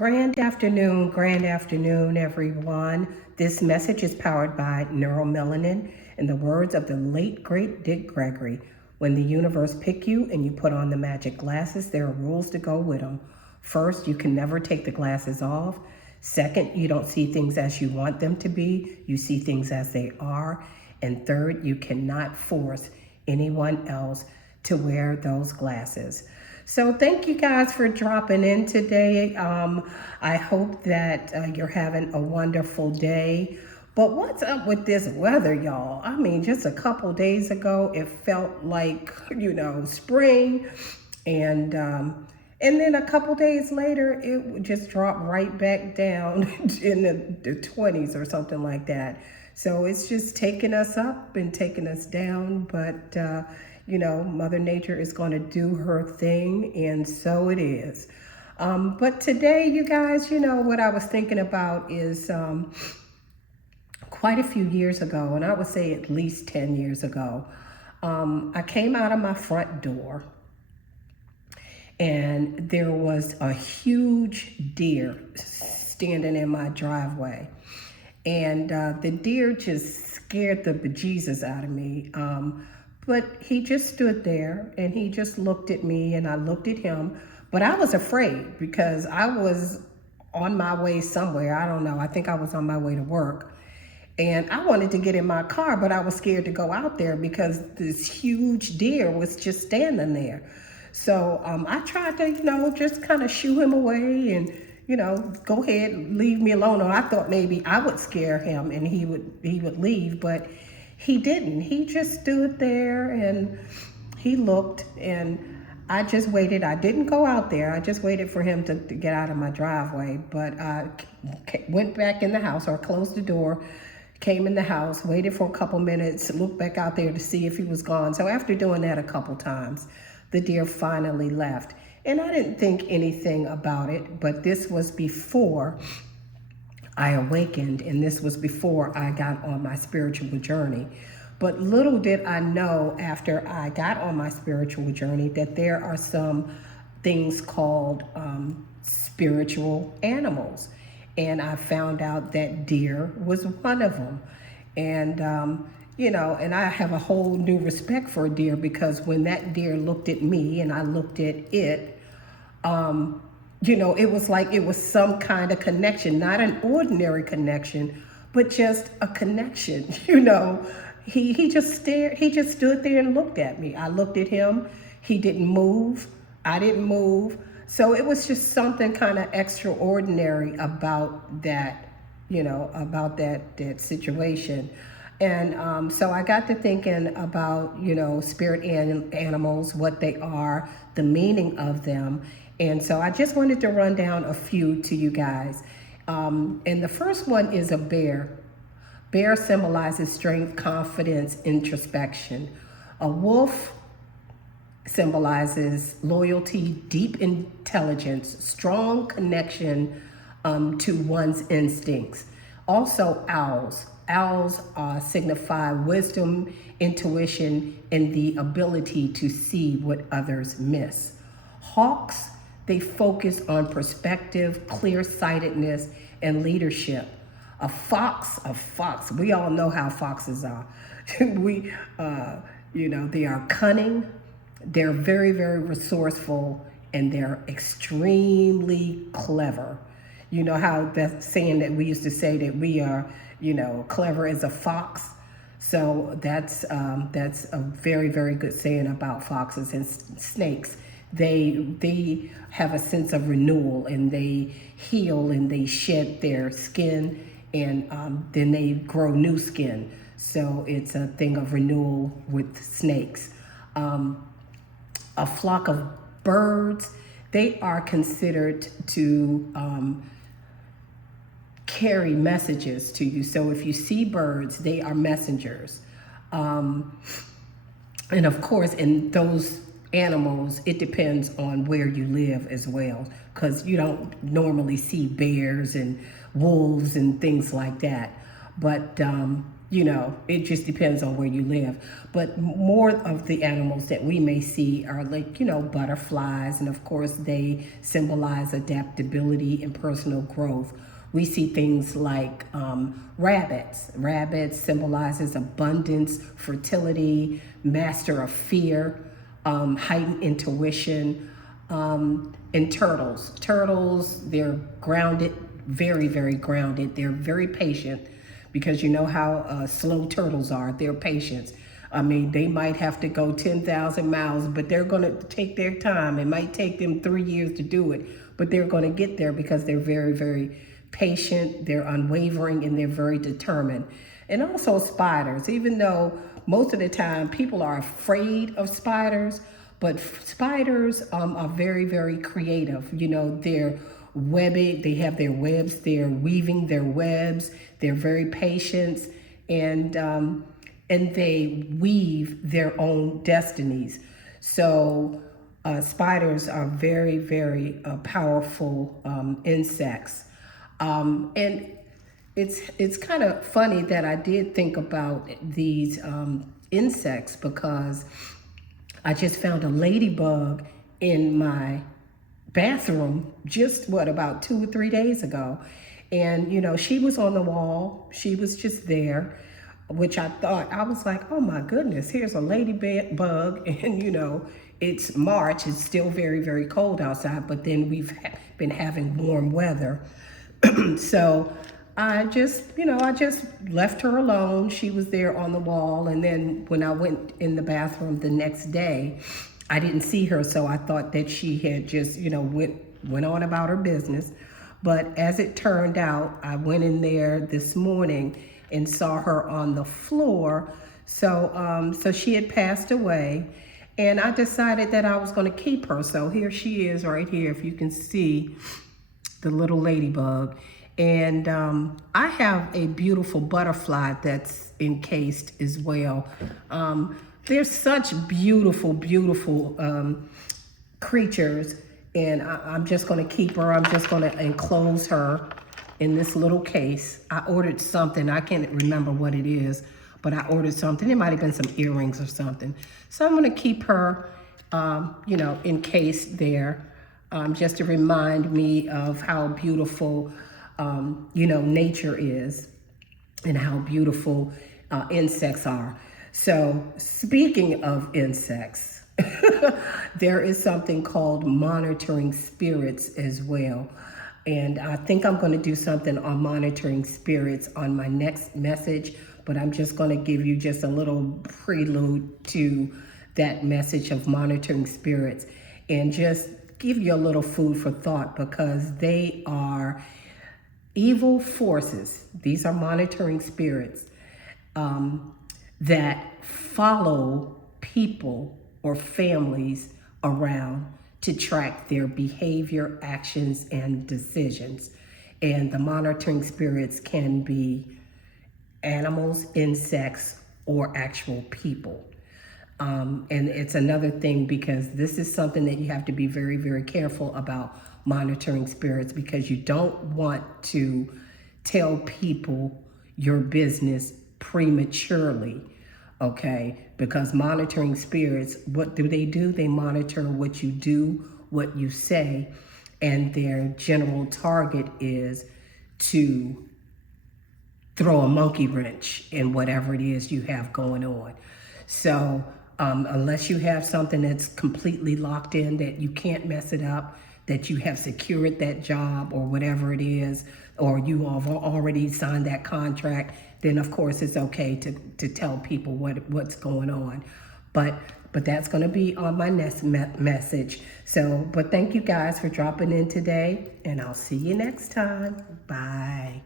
Grand afternoon, everyone. This message is powered by neuromelanin in the words of the late, great Dick Gregory. When the universe pick you and you put on the magic glasses, there are rules to go with them. First, you can never take the glasses off. Second, you don't see things as you want them to be. You see things as they are. And third, you cannot force anyone else to wear those glasses. So thank you guys for dropping in today. I hope that you're having a wonderful day. But what's up with this weather, y'all? I mean, just a couple days ago, it felt like, spring. And then a couple days later, it would just drop right back down in the 20s or something like that. So it's just taking us up and taking us down. But, Mother Nature is going to do her thing, and so it is. But today, you guys, what I was thinking about is quite a few years ago, and I would say at least 10 years ago, I came out of my front door, and there was a huge deer standing in my driveway. And the deer just scared the bejesus out of me. But he just stood there and he just looked at me and I looked at him. But I was afraid because I was on my way somewhere. I don't know. I think I was on my way to work. And I wanted to get in my car, but I was scared to go out there because this huge deer was just standing there. So I tried to, just kind of shoo him away and, go ahead and leave me alone. Or I thought maybe I would scare him and he would leave, but he didn't. He just stood there and he looked, and I just waited. I didn't go out there. I just waited for him to get out of my driveway. But I went back in the house, or closed the door, came in the house, waited for a couple minutes, looked back out there to see if he was gone. So after doing that a couple times, the deer finally left. And I didn't think anything about it, but this was before I awakened, and this was before I got on my spiritual journey. But little did I know after I got on my spiritual journey that there are some things called spiritual animals. And I found out that deer was one of them. And, and I have a whole new respect for a deer, because when that deer looked at me and I looked at it, it was like it was some kind of connection, not an ordinary connection, but just a connection. He just stood there and looked at me. I looked at him. He didn't move. I didn't move. So it was just something kind of extraordinary about that, about that situation. And so I got to thinking about, spirit animals, what they are, the meaning of them. And so I just wanted to run down a few to you guys. And the first one is a bear. Bear symbolizes strength, confidence, introspection. A wolf symbolizes loyalty, deep intelligence, strong connection to one's instincts. Also, owls. Owls signify wisdom, intuition, and the ability to see what others miss. Hawks, they focus on perspective, clear-sightedness, and leadership. A fox, we all know how foxes are. They are cunning, they're very, very resourceful, and they're extremely clever. You know how that saying that we used to say that we are, clever as a fox? So that's a very, very good saying about foxes. And snakes, they have a sense of renewal, and they heal and they shed their skin, and then they grow new skin. So it's a thing of renewal with snakes. A flock of birds, they are considered to carry messages to you. So if you see birds, they are messengers. And of course, in those animals, it depends on where you live as well, because you don't normally see bears and wolves and things like that. But it just depends on where you live. But more of the animals that we may see are like, butterflies. And of course, they symbolize adaptability and personal growth. We see things like rabbits. Rabbits symbolizes abundance, fertility, master of fear, heightened intuition, and turtles. Turtles, they're grounded, very, very grounded. They're very patient because you know how slow turtles are. They're patient. I mean, they might have to go 10,000 miles, but they're going to take their time. It might take them 3 years to do it, but they're going to get there because they're very, very patient, they're unwavering, and they're very determined. And also spiders, even though most of the time people are afraid of spiders, but spiders are very, very creative. They're webbing, they have their webs, they're weaving their webs, they're very patient, and they weave their own destinies. So spiders are very, very powerful insects. And it's kind of funny that I did think about these insects because I just found a ladybug in my bathroom just about 2 or 3 days ago. And, she was on the wall. She was just there, which I was like, oh my goodness, here's a ladybug. And, it's March. It's still very, very cold outside, but then we've been having warm weather. So I just left her alone. She was there on the wall. And then when I went in the bathroom the next day, I didn't see her. So I thought that she had just, went on about her business. But as it turned out, I went in there this morning and saw her on the floor. So she had passed away. And I decided that I was going to keep her. So here she is right here, if you can see the little ladybug. And I have a beautiful butterfly that's encased as well. They're such beautiful, beautiful creatures. And I'm just going to keep her. I'm just going to enclose her in this little case. I ordered something. I can't remember what it is, but I ordered something. It might have been some earrings or something. So I'm going to keep her, encased there. Just to remind me of how beautiful, nature is and how beautiful insects are. So speaking of insects, there is something called monitoring spirits as well. And I think I'm going to do something on monitoring spirits on my next message, but I'm just going to give you just a little prelude to that message of monitoring spirits and just give you a little food for thought because they are evil forces. These are monitoring spirits that follow people or families around to track their behavior, actions, and decisions. And the monitoring spirits can be animals, insects, or actual people. And it's another thing because this is something that you have to be very, very careful about monitoring spirits because you don't want to tell people your business prematurely, okay? Because monitoring spirits, what do? They monitor what you do, what you say, and their general target is to throw a monkey wrench in whatever it is you have going on. So unless you have something that's completely locked in, that you can't mess it up, that you have secured that job or whatever it is, or you have already signed that contract, then of course it's okay to tell people what's going on. But that's going to be on my next message. So, but thank you guys for dropping in today, and I'll see you next time. Bye.